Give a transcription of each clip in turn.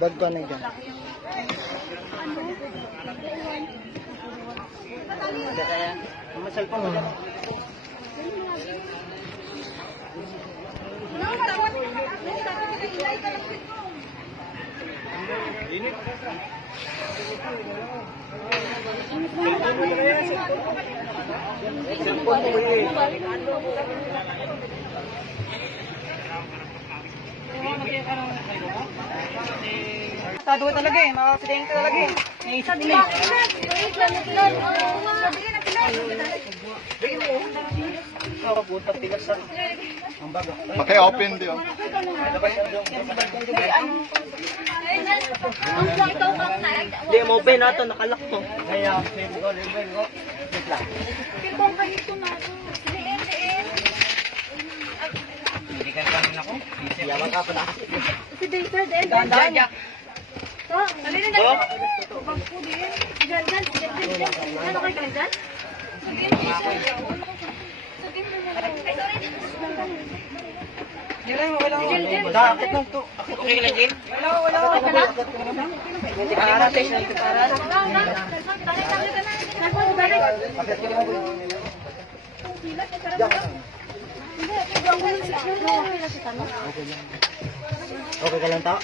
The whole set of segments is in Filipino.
Dagko na dyan. Hindi kaya. May cellphone mo dyan. Tado talaga eh, mga aksidente talaga eh. Naisip nila eh. Paki-open din. Hindi mo open na ito, nakalak to. Kaya, hindi ka naman ako. Yaman ka pa na. Si David, eh. To, dali na dali. Bangko din. Ganyan, ano kayo ganyan? Akit lang to. Okay ka lang, Jim? Okay ka lang, ta?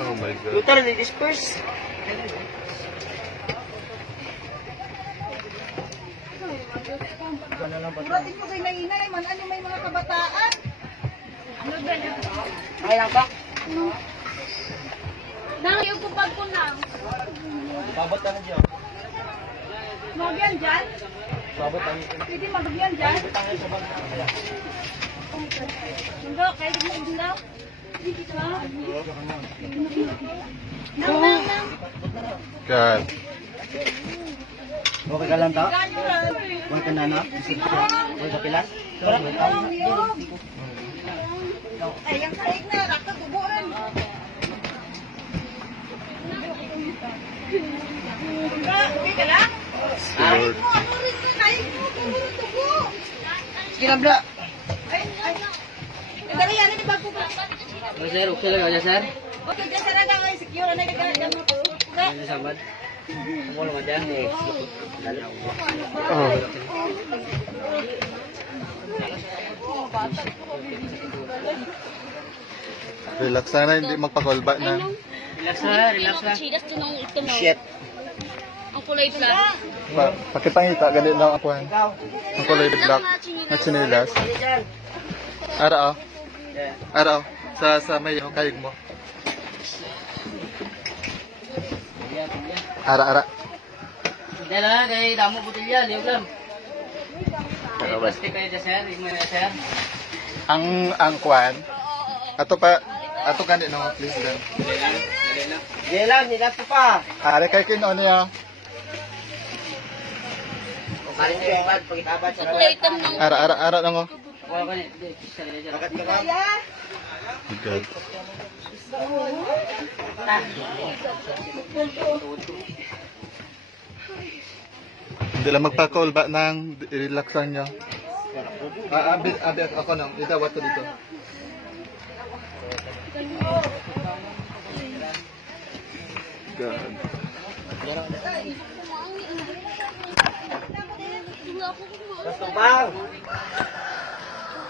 Oh my God. Total, disperse. Grabe ko kay nainay man, ano may mga kabataan? Okay lang pa? Nang yung kupag ko na. Sabot ka na dyan. Magyan dyan? Sabot ka na. Pwede magyan dyan? Hindi, kahit mo hindi lang. Hindi ka. Nang. God. Okay ka lang, ta? Okay ka na, na? Okay ka pilas? Ay, yung kaig na, nakatubuan. Hindi ka lang? Lord. Ano rin ka, kaig mo, tubo. Sige na, bla. Ay. Dali, ano ni bago ba? Sir, okay lang ako, sir? Okay, dyan sa nalang ay secure na nagagawin mo. Ano sabad? Ano naman dyan? Oh. Relax sana, hindi magpakolba na. Relax na, relax na. Shit. Ang kulay black. Pakipangita, ganit lang ako. Ang kulay black na chinilas. Ara, oh. Ara, oh. Sa may kayig mo. Ara. Hindi na, kaya damo butilya, liog lang. Plastic kayo dyan, sir. Igman na, sir. Ang kwan. Ato ganit no, please dan. Hindi lang, hindi na pa. Are kay kino niya. Kung karin nyo yung bad, pagkitabat sa Ara lang oh. Wala ka niya. Bakit ka lang? God. Hindi lang magpa-call ba nang relaxan nyo. Abi ako nang idawat to dito. God. Gusto bang?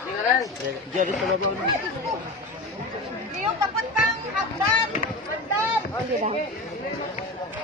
Hindi ka lang. Diyan sa babaw na. Yung tapat kang hagdan.